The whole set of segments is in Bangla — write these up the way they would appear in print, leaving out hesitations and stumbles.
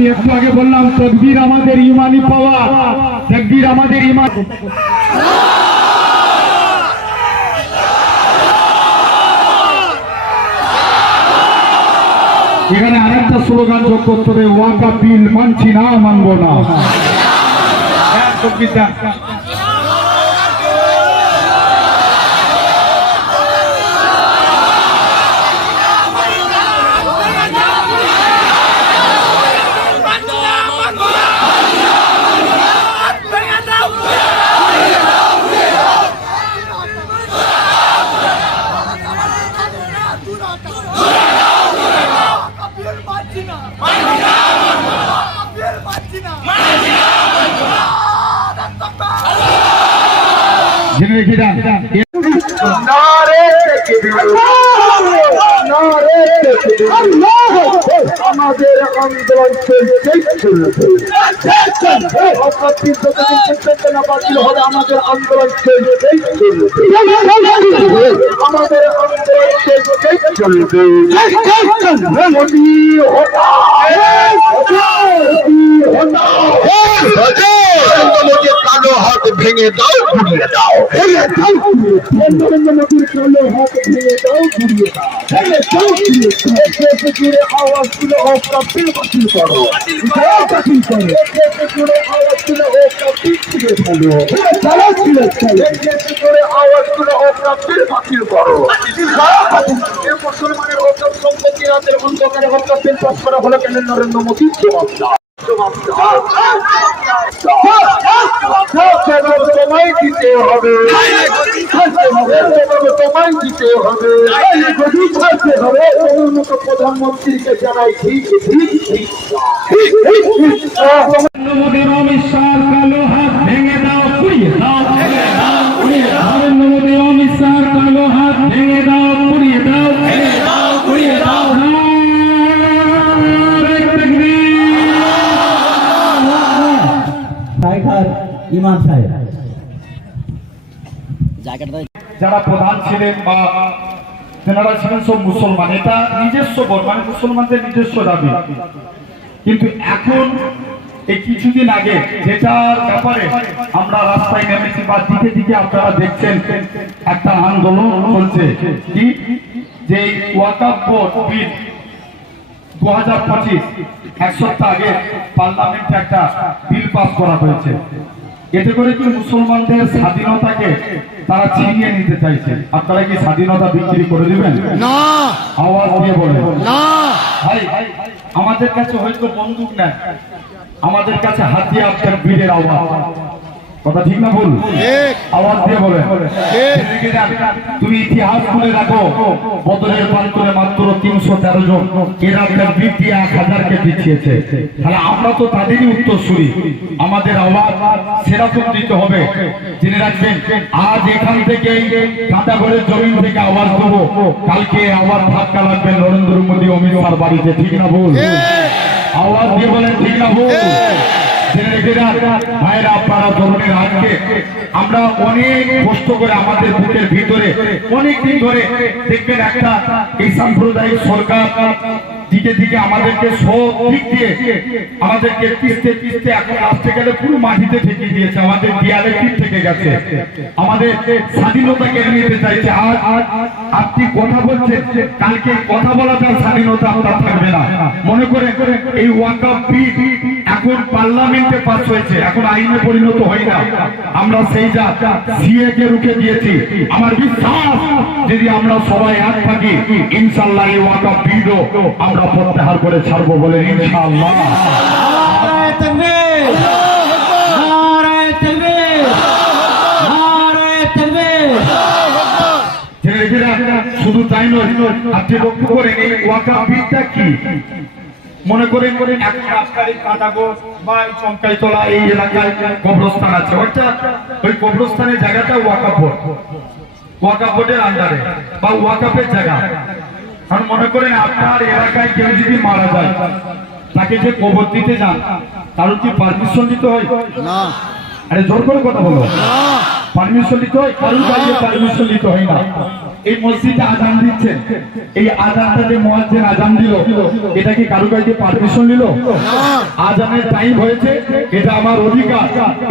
আমি একটু আগে বললাম তাকবীর আমাদের ইমানি পাওয়ার, তাকবীর আমাদের ইমান। এখানে আরেকটা স্লোগান যোগ করতে হবে, ওয়াকা বিল মানছি না, মানবো না। আমাদের আন্দোলন চলছে, বাতিল হলে আমাদের আন্দোলন চলছে, আমাদের আন্দোলন চলবে। কালো হাত ভেঙে দাও, ঘুরিয়ে দাও, নরেন্দ্র মোদীর কালো হাত ভেঙে দাও, ঘুরিয়ে দাও, জুড়ে আওয়াজ তুলে অপ্রাপ্তির বাতিল করো, বাতিল করো, জুড়ে আওয়াজ তুলে অপ্রাপ্তির ছিঁড়ে ফেলো, জুড়ে আওয়াজ তুলে অপ্রাপ্তির বাতিল করো। মুসলমানের অর্থাৎ সম্পত্তি রাতের অন্ধকারে অপ্রাপ্তির পাস করা হলো কেন? নরেন্দ্র মোদীর জবাব দাও, তোমায় দিতে হবে, তোমায় দিতে হবে, প্রধানমন্ত্রীকে জানাই ঠিক ঠিক ঠিক। মোদীর অমিত শাহ কালো হাত ভেঙে দাও, পুড়িয়ে দাও, নরেন্দ্র মোদী অমিত শাহ কালো হাত ভেঙে দাও, পুড়িয়ে দাও, পুড়িয়ে দাও। ইমাম সাহেব যারা প্রধান ছিলেন বা তেনারা ছিলেন সব মুসলমান, এটা নিজস্ব মানে মুসলমানদের নিজস্ব দাবি। কিন্তু এখন এই কিছুদিন আগে যেটার ব্যাপারে আমরা রাস্তায় নেমেছি বা দিকে দিকে আপনারা দেখছেন একটা আন্দোলন চলছে, কি যে ওয়াকফ বোর্ড বিল 2025 এক সপ্তাহ আগে পার্লামেন্টে একটা বিল পাস করা হয়েছে। এতে করে কি মুসলমানদের স্বাধীনতাকে তারা ছিনিয়ে নিতে চাইছে। আপনারা কি স্বাধীনতা বিক্রি করে দিবেন? না। আওয়াজ দিয়ে বলেন না। ভাই, আমাদের কাছে হয়তো বন্দুক নেই, আমাদের কাছে হাতিয়ার বীরের আওয়াজ। কথা ঠিক না ভুল? আওয়াজ দিয়ে বলেন। তুমি ইতিহাস খুলে রাখো, বদরের প্রান্তরে মাত্র 313 জন ইরাকের বৃদ্ধি 1000কে পিছিয়েছে। তাহলে আমরা তো তাদেরই উত্তরসূরি, আমাদের আওয়াজ সেরকম দিতে হবে। জেনে রাখবেন, আজ এখান থেকে কাঁটাগড়ের জমিন থেকে আওয়াজ দেবো, কালকে আওয়াজ ধাক্কা লাগবে নরেন্দ্র মোদী অমিত শাহর বাড়িতে। ঠিক না ভুল? আওয়াজ দিয়ে বলেন ঠিক না ভুল? ভাইরা আপনারা ধরনের আজকে আমরা অনেক কষ্ট করে আমাদের বুকের ভিতরে অনেকদিন ধরে দেখবেন একটা এই সাম্প্রদায়িক সরকার দিকে দিকে আমাদেরকে সব দিক দিয়ে আমাদেরকে পিছতে পিছতে এখন আসতে গেলে পুরো মাটিতে ঠেকে দিয়েছে, আমাদের দেয়ালে পিঠ থেকে গেছে, আমাদের স্বাধীনতা কেড়ে নিতে চাইছে। আর আপনি কথা বলছেন, কালকে কথা বলাটার স্বাধীনতা আপনার থাকবে না। মনে করে এই ওয়াকফ বিল এখন পার্লামেন্টে পাস হয়েছে, এখন আইনে পরিণত হয় না। আমরা সেই যা সিএ কে রুখে দিয়েছি। আমার বিশ্বাস যদি আমরা সবাই এক থাকি, ইনশাআল্লাহ এই ওয়াকফ বিলও আমরা প্রত্যাহার করে ছাড়বো বলে ইনশাআল্লাহ। শুধু তাই নয়, আপনি লক্ষ্য করেন এই ওয়াকফ বিলটা কি। মনে করেন এখন রাজবাড়ির কাঁটাগড় বা চমকাইতলা এই এলাকায় কবরস্থান আছে, ওই কবরস্থানের জায়গাটা ওয়াকফ বোর্ডের আন্ডারে বা ওয়াকফের জায়গা। কারণ মনে করেন আপনার এলাকায় কেউ যদি মারা যায়, তাকে যে কবর দিতে যান, কারোর কি পারমিশন দিতে হয়? না। আরে জোর করে কথা বলো, পারমিশন দিতে হয়? কারোর কাছে পারমিশন দিতে হয় না। এই মসজিদে আজান দিচ্ছেন, এই আজানটা যে মুয়াজ্জিন আজান দিল, এটা কি কারো কাছে পারমিশন নিল? আজানের টাইম হয়েছে, এটা আমার অধিকার,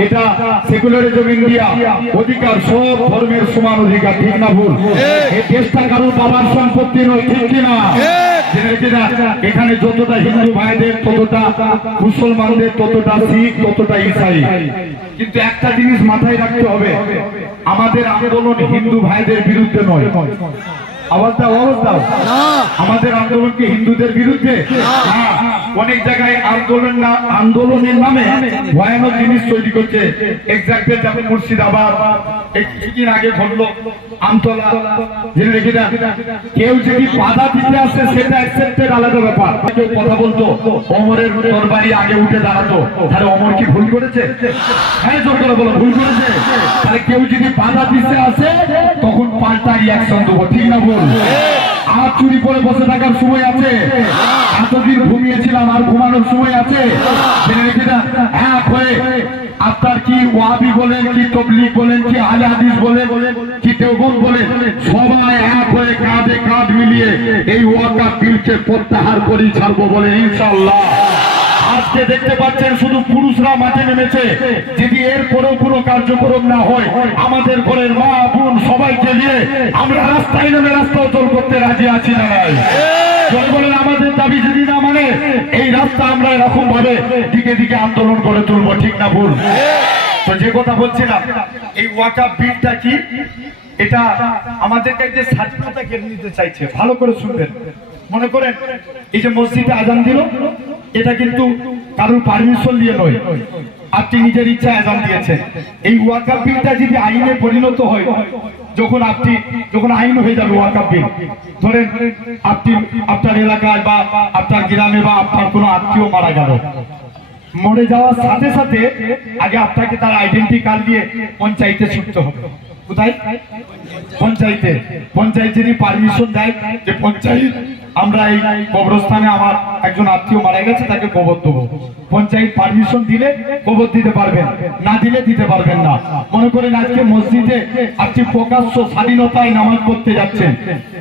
এটা সেকুলারিজম ইন্ডিয়া অধিকার, সব ধর্মের সমান অধিকার, ঠিক না ভুল? এই দেশটা কারোর বাবার সম্পত্তি নয়, ঠিক কিনা? জেনে রেখে যান, এখানে যতটা হিন্দু ভাইদের, ততটা মুসলমানদের, ততটা শিখ, ততটা ঈসাই। কিন্তু একটা জিনিস মাথায় রাখতে হবে, আমাদের আন্দোলন হিন্দু ভাইদের বিরুদ্ধে নয়। আওয়াজটা আমাদের আন্দোলন কি হিন্দুদের বিরুদ্ধে? অনেক জায়গায় আন্দোলনের নামে ভয়ানক জিনিস তৈরি করছে। এক্সাম্পল যেমন মুর্শিদাবাদ কিছুদিন আগে ঘটলো, আমতলা, জেনে রেখে যান, কেউ যদি বাধা দিতে আসে সেটা অ্যাকসেপ্টেড, আলাদা ব্যাপার। কেউ কথা বলতো, অমরের তরবারি আগে উঠে দাঁড়াতো, তাহলে অমর কি ভুল করেছে? হ্যাঁ, জোর করে বলো, ভুল করেছে? তাহলে কেউ যদি বাধা দিতে আসে তখন পাল্টা রিয়াকশন দেবো, ঠিক না ভুল? আর চুরি করে বসে থাকার সময় আছে? এতদিন ঘুমিয়েছিলাম, আর ঘুমানোর সময় আছে? জেনে রেখে যান, এক হয়ে আপনার কি ওয়াহাবি বলেন, কি তবলিগ বলেন, কি আহলে হাদিস বলেন, কি দেওবন্দ বলেন, সবাই এক হয়ে কাঁধে কাঁধ মিলিয়ে এই ওয়াকাফ বিলকে প্রত্যাহার করে ছাড়বো বলে ইনশাআল্লাহ। আজকে দেখতে পাচ্ছেন শুধু পুরুষরা মাঠে নেমেছে। যদি এর পরেও কোনো কার্যক্রম না হয়, আমাদের ঘরের মা বোন সবাইকে নিয়ে আমরা রাস্তায় নেমে রাস্তা অচল করতে রাজি আছি না নাই? বলেন আমাদের দাবি যদি না মানে এই রাস্তা আমরা এরকম ভাবে দিকে দিকে আন্দোলন করে তুলবো, ঠিক না ভুল? তো যে কথা বলছিলাম, এই ওয়াকাফ বিলটা কি, এটা আমাদের কাছে স্বাধীনতা কেড়ে নিতে চাইছে। ভালো করে শুনবেন। মনে করেন এই যে মসজিদে আজান দিল, এটা কিন্তু কারোর পারমিশন নিয়ে নয়, আপনি নিজের ইচ্ছা আজান দিয়েছেন। এই ওয়াকাফ বিলটা যদি আইনে পরিণত হয়, যখন আইন হয়ে যাবে ওয়াকাফ বিল, ধরেন আপনি আপনার এলাকায় বা আপনার গ্রামে বা আপনার কোনো আত্মীয় মারা গেল, মরে যাওয়ার সাথে সাথে আগে আপনাকে তার আইডেন্টি কার্ড দিয়ে পঞ্চায়েতে ছুটতে হবে। কোথায়? পঞ্চায়েতে। পঞ্চায়েত যদি পারমিশন দেয় যে পঞ্চায়েত আমরা এই কবরস্থানে আমার একজন আত্মীয় মারা গেছে, তাকে কবর দেবো, পঞ্চায়েত পারমিশন দিলে কবর দিতে পারবেন, না দিলে দিতে পারবেন না। মনে করেন আজকে মসজিদে আপনি প্রকাশ্য স্বাধীনতায় নামাজ পড়তে যাচ্ছেন,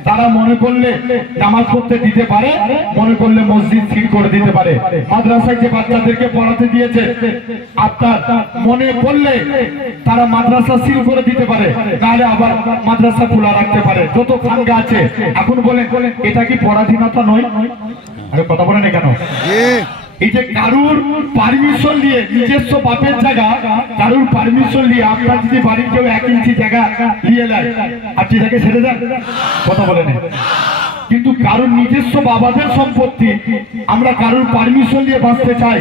তারা মনে করলে নামাজ পড়তে দিতে পারে, মনে করলে মসজিদ সিল করে দিতে পারে। মাদ্রাসায় যে বাচ্চাদেরকে পড়াতে দিয়েছে, আপনার মনে পড়লে তারা মাদ্রাসা সিল করে দিতে পারে, তাহলে আবার মাদ্রাসা খোলা রাখতে পারে। যত খানগা আছে, এখন বলেন এটা কি পরাধীনতা নয়? আরে কথা বলেন কেন? এই যে কারুর পারমিশন নিয়ে, নিজস্ব বাপের জায়গা কারুর পারমিশন নিয়ে, আপনার যদি বাড়ির কেউ 1 ইঞ্চি জায়গা নিয়ে নেয়, আপনি তাকে ছেড়ে দেন? কথা বলেন। কিন্তু কারুর নিজস্ব বাবাদের সম্পত্তি আমরা কারুর পারমিশন নিয়ে বাঁচতে চাই?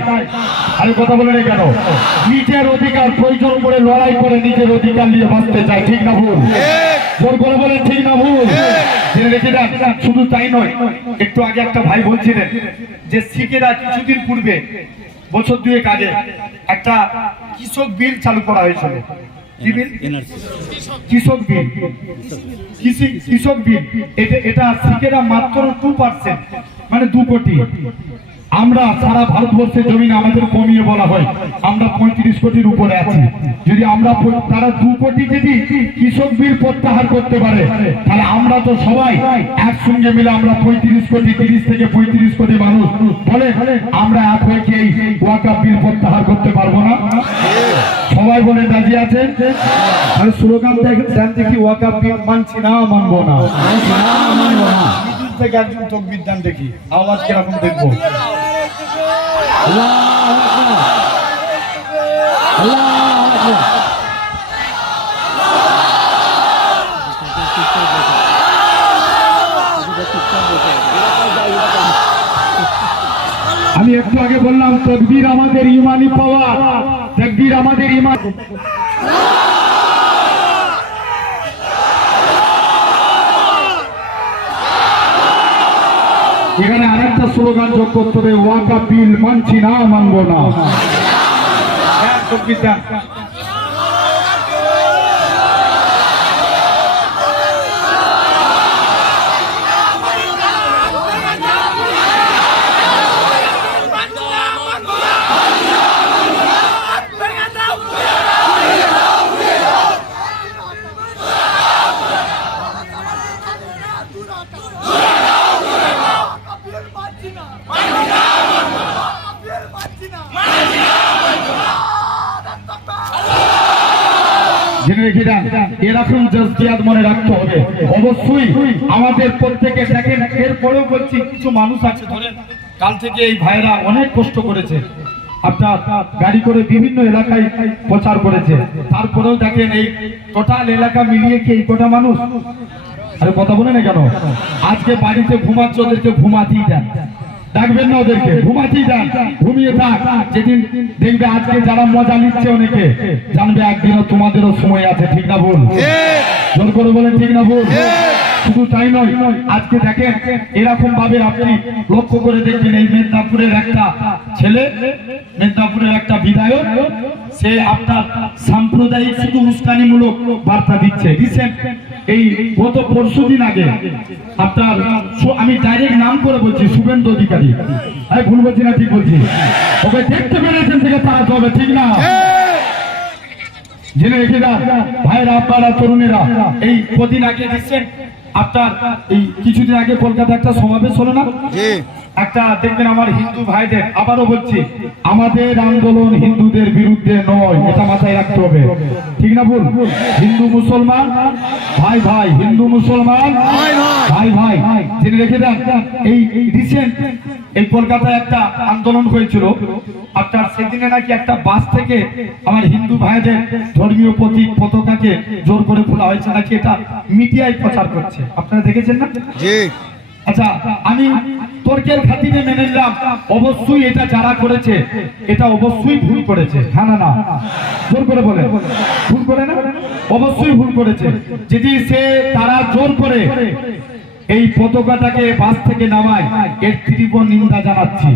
আরে কথা বলেন কেন? নিজের অধিকার প্রয়োজন করে লড়াই করে নিজের অধিকার নিয়ে বাঁচতে চাই, ঠিক না ভুল? জোর করে বলেন, ঠিক না ভুল? জেনে রেখে যান, শুধু তাই নয়, একটু আগে একটা ভাই বলছিলেন যে শিখেরা কিছুদিন পূর্বে, বছর 2 আগে একটা কৃষক বিল চালু করা হয়েছিল। কি বিল? কৃষক বিল। কৃষক বিল এটা শিখেরা মাত্র 2%, মানে 2 কোটি। আমরা সারা ভারতবর্ষের জমিনে আমাদের কমিয়ে বলা হয় আমরা 35 কোটির উপরে আছি। যদি আমরা তারা 2 কোটি যদি কৃষক বিল প্রত্যাহার করতে পারে, তাহলে আমরা তো সবাই একসঙ্গে মিলে আমরা 35 কোটি, 30 থেকে 35 কোটি মানুষ বলে আমরা এক হয়ে কি এই ওয়াকাফ বিল প্রত্যাহার করতে পারবো না? সবাই বলে রাজি আছেন? তাহলে স্লোগান দেন দেখি, ওয়াকাফ বিল মানছি না, মানবো না। থেকে একজন তকবীর দেন দেখি, আওয়াজ কিরকম দেখবো। আমি একটু আগে বললাম তাকবীর আমাদের ইমানি পাওয়ার, তাকবীর আমাদের ইমান। এখানে আরেকটা স্লোগান যোগ করতে হবে, ওয়াকাফ বিল মানছি না, মানবো না। জেনে রেখে দেন, এরকম জজবিয়াত মনে রাখতে হবে। অবশ্যই আমাদের প্রত্যেকে দেখেন, এরপরেও বলছি কিছু মানুষ আছে ধরেন কাল থেকে এই ভাইরা অনেক কষ্ট করেছে, আপনার গাড়ি করে বিভিন্ন এলাকায় প্রচার করেছে, তারপরেও দেখেন এই টোটাল এলাকা মিলিয়ে কি এই কটা মানুষ? আরে কথা বলে না কেন? আজকে বাড়িতে ঘুমাচ্ছে, ওদেরকে ঘুমাতেই দেন, ডাকবেন না ওদেরকে, ঘুমাতেই দেন, ঘুমিয়ে থাক। যেদিন দেখবে আজকে যারা মজা নিচ্ছে অনেকে, জানবে একদিনও তোমাদেরও সময় আছে, ঠিক না ভুল? জোর করে বলেন ঠিক না ভুল? শুধু তাই নয়, আজকে দেখেন এরকম ভাবে আপনি লক্ষ্য করে দেখবেন, এই মেদিনীপুরের একটা ছেলে, মেদিনীপুরের একটা বিধায়ক, সে আপনার সাম্প্রদায়িক শুধু উস্কানিমূলক বার্তা দিচ্ছে। রিসেন্ট এই গত পরশুদিন আগে আপনার, আমি ডাইরেক্ট নাম করে বলছি, শুভেন্দু অধিকারী, আমি ভুল বলছি না ঠিক বলছি? ওকে দেখতে পেরেছেন থেকে তাড়াতে হবে, ঠিক না? জেনে রেখে দেন ভাইরা, আপনারা তরুণেরা, এই কদিন আগে রিসেন্ট আপনার এই কিছুদিন আগে কলকাতা একটা সমাবেশ হলো না? একটা দেখবেন আমার হিন্দু ভাইদের, আবারও বলছি, আমাদের আন্দোলন হিন্দুদের বিরুদ্ধে নয়, এটা মাথায় রাখতে হবে, ঠিক না ভুল? হিন্দু মুসলমান ভাই ভাই, হিন্দু মুসলমান ভাই ভাই, জেনে রেখে দেন। এই রিসেন্ট এই কলকাতায় একটা আন্দোলন হয়েছিল আপনার, সেদিনে নাকি একটা বাস থেকে আমার হিন্দু ভাইদের ধর্মীয় প্রতীক পতাকাকে জোর করে খোলা হয়েছে নাকি, এটা মিডিয়ায় প্রচার করছে, আপনারা দেখেছেন না? আচ্ছা, আমি তর্কের খাতিরে মেনে নিলাম, অবশ্যই এটা যারা করেছে এটা অবশ্যই ভুল করেছে, হ্যাঁ না না? জোর করে বলে ভুল করে না? অবশ্যই ভুল করেছে। যদি সে তারা জোর করে এই পতাকাটাকে বাস থেকে নামায়, এর তীব্র নিন্দা জানাচ্ছি।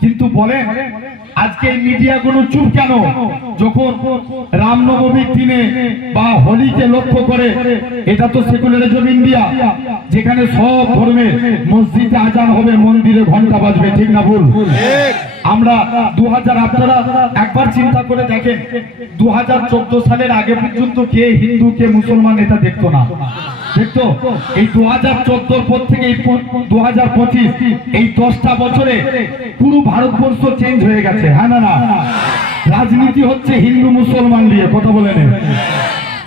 কিন্তু বলেন আজকে এই মিডিয়াগুলো চুপ কেন? যখন রামনবমীর দিনে বা হোলিকে লক্ষ্য করে, এটা তো সেকুলারিজম ইন্ডিয়া, যেখানে সব ধর্মের মসজিদে আজান হবে, মন্দিরে ঘন্টা বাজবে, ঠিক না ভুল? আমরা 2000, আপনারা একবার চিন্তা করে দেখেন, 2014 সালের আগে পর্যন্ত কে হিন্দু কে মুসলমান এটা দেখতো না, দেখতো? এই 2014 পর থেকে এই 2025, এই 10টা বছরে পুরো ভারতবর্ষ চেঞ্জ হয়ে গেছে, হ্যাঁ না না? রাজনীতি হচ্ছে হিন্দু মুসলমান নিয়ে, কথা বলে নেন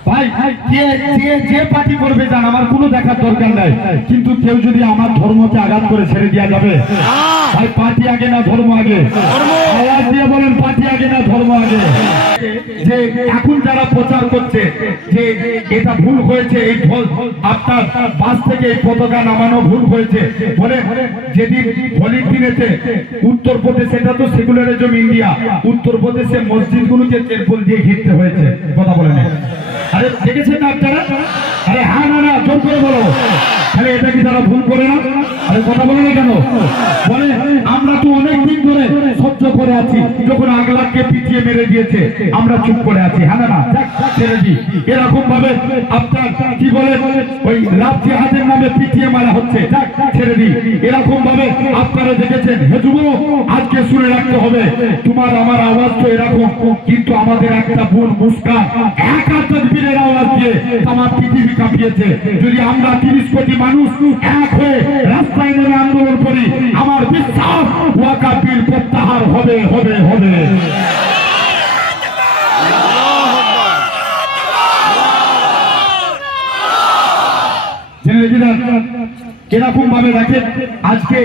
ভাই। যে পার্টি করবে জান, আমার কোনো দেখার দরকার নাই, কিন্তু কেউ যদি আমার ধর্মকে আঘাত করে ছেড়ে দেওয়া যাবে? ভাই পার্টি আগে না ধর্ম আগে? আওয়াজ দিয়ে বলেন, পার্টি আগে না ধর্ম আগে? যে এখন যারা প্রচার করছে যে এটা ভুল হয়েছে, এই আপনার বাস থেকে এই পতাকা নামানো ভুল হয়েছে বলে, যেদিন হোলির দিনেতে উত্তরপ্রদেশে, এটা তো সেকুলারিজম ইন্ডিয়া, উত্তরপ্রদেশে মসজিদগুলোকে তেরপল দিয়ে ঘিরতে হয়েছে, কথা বলে না? আরে দেখেছেন না আপনারা? আরে হ্যাঁ না না, জোর করে বলো, তাহলে এটা কি তারা ভুল করে না? আরে কথা বলে না কেন? বলে আমরা তো অনেক দিন ধরে সহ্য করে আছি, যখন আগলাকে পিটিয়ে মেরে দিয়েছে আমরা চুপ করে আছি, হ্যাঁ না না? ছেড়ে দিই। এরকম ভাবে আপনার কি বলে, ওই লাভ জিহাদের নামে পিটিয়ে মারা হচ্ছে, ছেড়ে দিই। এরকম ভাবে আপনারা দেখেছেন। হে যুবক, আজকে শুনে রাখতে হবে, তোমার আমার আওয়াজ তো এরকম, কিন্তু আমাদের একটা বোন মুস্কান একা তকবীরের আওয়াজ দিয়ে আমার পৃথিবী কাঁপিয়েছে। যদি আমরা 30 কোটি মানুষ এক হয়ে রাস্তায় নেমে আন্দোলন করি, আমার বিশ্বাস ওয়াকাফ বিল প্রত্যাহার হবে হবে হবে। এরকম ভাবে দেখেন আজকে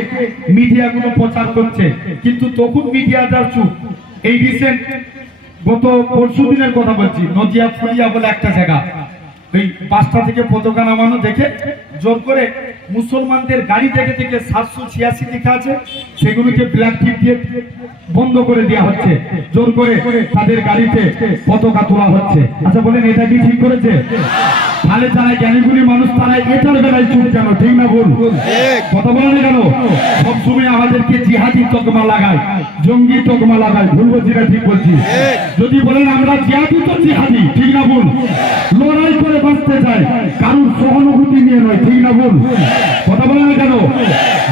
মিডিয়াগুলো প্রচার করছে, কিন্তু তখন মিডিয়াটা চুপ। এই রিসেন্ট গত পরশু দিনের কথা বলছি, নদিয়া ফুলিয়া বলে একটা জায়গা, ওই 5টা থেকে পতাকা নামানো দেখে জোর করে মুসলমানদের গাড়ি থেকে 786 লেখা আছে, সেগুলোকে ব্ল্যাক টিপ দিয়ে বন্ধ করে দেওয়া হচ্ছে, জোর করে তাদের গাড়িতে পতাকা তোলা হচ্ছে। আচ্ছা বলেন, এটা কি ঠিক করেছে? তাহলে যারা জ্ঞানীগুলি মানুষ, তারা এটার বেলায় চুপ কেন, ঠিক না ভুল? কথা বলে না কেন? সবসময় আমাদেরকে জিহাদি তকমা লাগায়, জঙ্গি তকমা লাগায়, ভুল বলছি না ঠিক বলছি? যদি বলেন আমরা জিহাদি, তো জিহাদি, ঠিক না ভুল? লড়াই করে বাঁচতে চাই, কারোর সহানুভূতি নিয়ে নয়, ঠিক না ভুল? কথা বলে না কেন?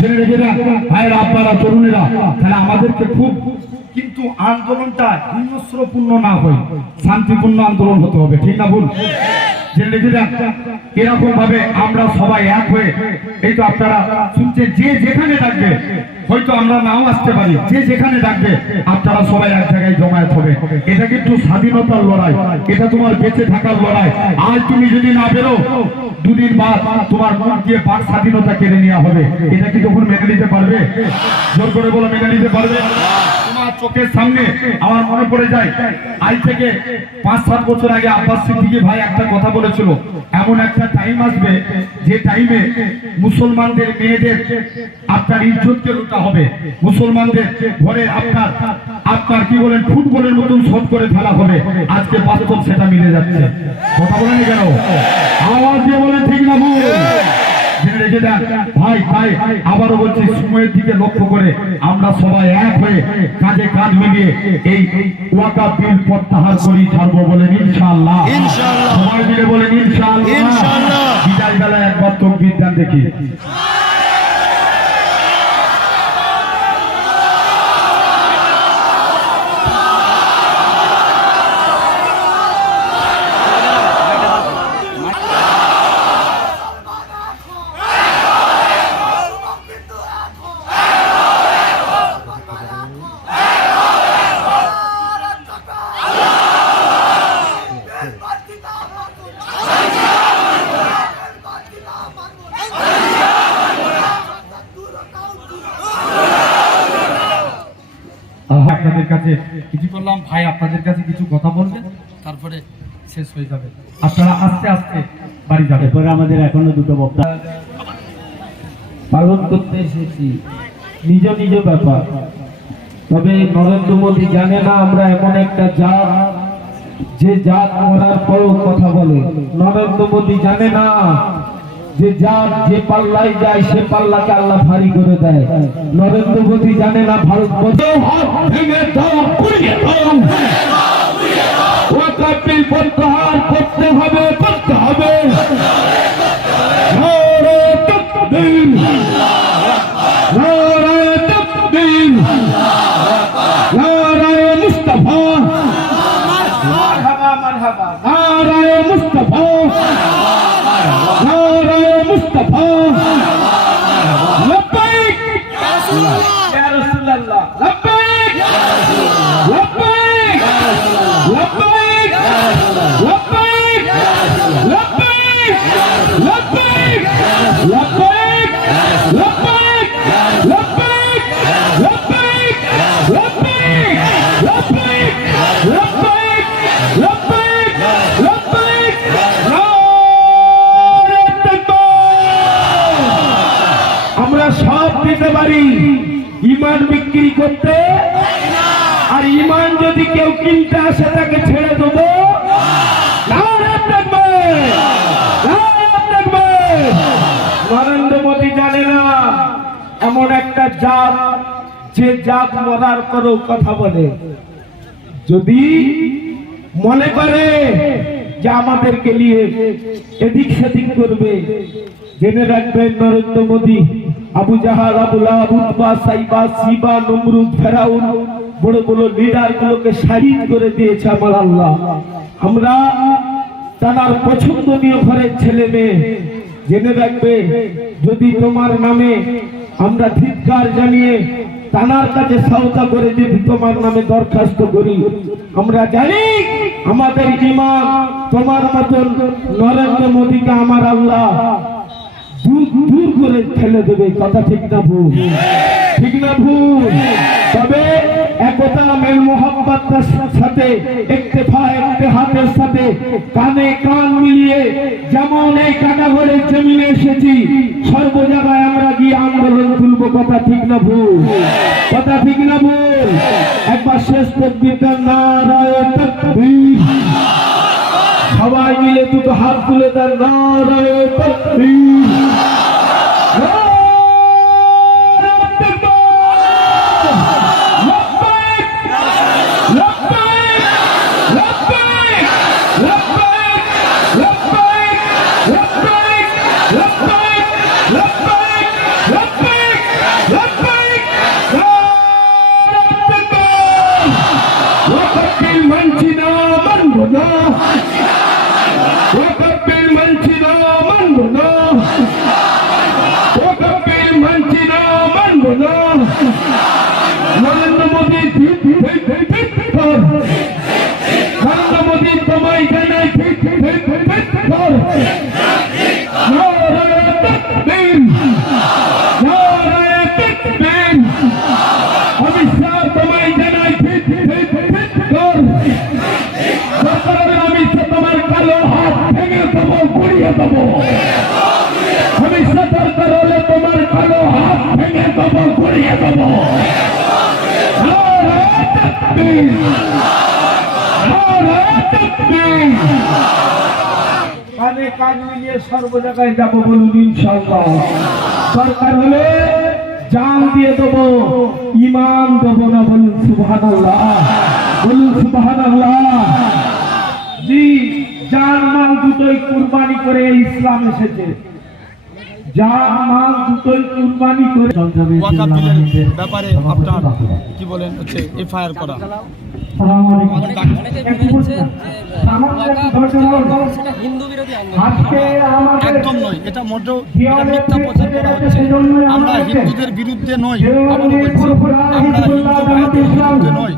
জেনে রেখে দেন ভাইয়েরা, আপনারা তরুণেরা, তাহলে আমাদেরকে খুব, কিন্তু আন্দোলনটা হিংস্রপূর্ণ না হয়, শান্তিপূর্ণ আন্দোলন হতে হবে, ঠিক না ভুল? যে লিখে দেন এরকম ভাবে আমরা সবাই এক হয়ে, এই তো আপনারা শুনছেন, যে যেখানে ডাকবে, হয়তো আমরা নাও আসতে পারি, যে যেখানে ডাকবে আপনারা সবাই এক জায়গায় জমায়েত হবে। এটা কিন্তু স্বাধীনতার লড়াই, এটা তোমার বেঁচে থাকার লড়াই। আজ তুমি যদি না বেরো, দুদিন বাদ তোমার মুখ দিয়ে পাক স্বাধীনতা কেড়ে নেওয়া হবে। এটা কি তখন মেনে নিতে পারবে? জোর করে বলো, মেনে নিতে পারবে? তোমার চোখের সামনে আমার মনে পড়ে যায়, আজ থেকে 5-7 বছর আগে আব্বাস সিদ্দিকী ভাই একটা কথা বলেছিল, এমন একটা টাইম আসবে যে টাইমে মুসলমানদের মেয়েদের আপনার ইজ্জতকে লুটা হবে, মুসলমানদের ঘরে আপনার কি বলেন ফুটবলের মতন শোধ করে ফেলা হবে। আজকে বাস্তব সেটা মিলে যাচ্ছে। কথা বলেন কেন? আওয়াজ দিয়ে বলে ঠিক না ভুল? রেখে দেন ভাই। তাই আবারও বলছি, সময়ের দিকে লক্ষ্য করে আমরা সবাই এক হয়ে কাঁধে কাঁধ মিলিয়ে এই ওয়াকাফ বিল প্রত্যাহার করি ছাড়বো বলেন ইনশাআল্লাহ। সবাই মিলে বলেন ইনশাআল্লাহ। বিদায় বেলায় একবার তকবীর দেন দেখি। আপনাদের কাছে কিছু করলাম ভাই, আপনাদের কাছে কিছু কথা বলবেন, তারপরে শেষ হয়ে যাবে। আপনারা আস্তে আস্তে বাড়ি যাবে। এরপরে আমাদের এখনো দুটো বক্তা পালন করতে এসেছি, নিজ নিজ ব্যাপার। তবে নরেন্দ্র মোদী জানে না আমরা এমন একটা জাত, যে জাত মরার পরও কথা বলে। নরেন্দ্র মোদী জানে না যে জাত যে পাল্লায় যায় সে পাল্লাকে আল্লাহ ভারী করে দেয়। নরেন্দ্র মোদী জানে না ভারতবর্ষ ভেঙে দাও, পুড়িয়ে দাও, ওয়াকাফ বিল প্রত্যাহার করতে হবে, করতে হবে। নারে তাকবীর, নারে তাকবীর, নারে মুস্তাফা, মারহাবা মারহাবা, নারে মুস্তাফা, নারে মুস্তাফা, লব্বাইক ইয়া রাসূলুল্লাহ, লব্বাইক লব্বাইক লব্বাইক লব্বাইক লব্বাইক লব্বাইক লব্বাইক লব্বাইক লব্বাইক লব্বাইক লব্বাইক লব্বাইক লব্বাইক লব্বাইক লব্বাইক। নারে তাকবীর। আমরা সব দিতে পারি, ঈমান বিক্রি করতে, আর ঈমান যদি কেউ কিনতে আসে তাকে ছেড়ে দেবো। নারে তাকবীর, নারে তাকবীর। নরেন্দ্র মোদী জানে না এমন একটা জাত, যে জাত মরার পরেও কথা বলে। যদি মনে করে যে আমাদেরকে নিয়ে এদিক সেদিক করবে, জেনে রাখবেন নরেন্দ্র মোদী আবু জাহাল, আবু লাহাব, উতবা, সাইবা, সিবা, নমরুদ, ফেরাউন বড় বড় লিডার গুলোকে শহীদ করে দিয়েছে আমার আল্লাহ। আমরা তার পছন্দনীয় ঘরের ছেলে মেয়ে। জেনে রাখবে, যদি তোমার নামে আমরা ধিক্কার জানিয়ে তানার কাছে সাউতা করে যদি তোমার নামে দরখাস্ত করি, আমরা জানি আমাদের ঈমান তোমার মতন নরেন্দ্র মোদীকে আমার আল্লাহ দূর করে ফেলে দেবে। কথা ঠিক না ভুল? ঠিক না ভুল? তবে একতা, মেল মোহাব্বতের সাথে, ইত্তেফা ইত্তেহাদের সাথে কানে কান মিলিয়ে যেমন এই কাটাগড়ের জমিনে এসেছি, সর্ব জায়গায় আমরা গিয়ে আন্দোলন তুলবো। কথা ঠিক না ভুল? কথা ঠিক না ভুল? একবার শেষ তাকবীর দেন, নারে তাকবীর। সবাই মিলে দুটো হাত তুলে দেন, নারে তাকবীর। মানছি না, মানব না। দেবো, ভবিষ্যৎ দরকার হলে তোমার কালো হাত ভেঙে দেবো, ঘুরিয়ে দেবো। নারায়ে তাকবীর, নারায়ে তাকবীর। কানে কান মিলিয়ে সর্ব জায়গায় যাবো, বলুন ইনশাআল্লাহ। দরকার হলে জান দিয়ে দেবো, ইমান দেবো না, বলুন সুবহানাল্লাহ, বলুন সুবহানাল্লাহ। জি, জান মাল দুটোই কুরবানি করে ইসলাম এসেছে, জান মাল দুটোই কুরবানি করে। ওয়াকাফ বিলের ব্যাপারে আপনার কি বলেন হচ্ছে এফআইআর করা? একদম নয়, এটা মোটেও মিথ্যা প্রচার করা হচ্ছে। আমরা হিন্দুদের বিরুদ্ধে নই, আবারও বলছি, আমরা হিন্দু ভাইদের বিরুদ্ধে নই।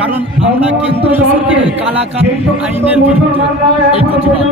কারণ আমরা কেন্দ্রীয় সরকারের কালাকার আইনের বিরুদ্ধে এই প্রতিবাদ।